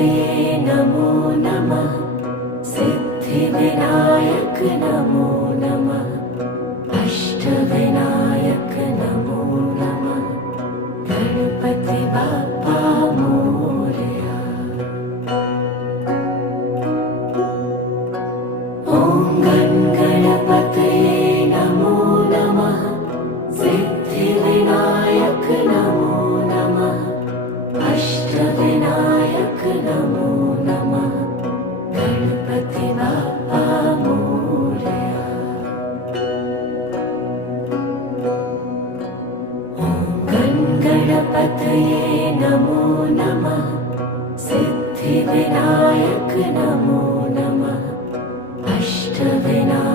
गणपतये नमो नमः। सिद्धिविनायक नमो नमः। अष्टविनायक नमो नमः। गणपति बाप्पा मोरया। ॐ गणपतये नमो नमः। सिद्धिविनायक नमो नमः। अष्टविनायक नमो नमः। गणपति बाप्पा मोरया। ॐ गणपतये नमो नमः। सिद्धिविनायक नमो नमः। अष्टविनायक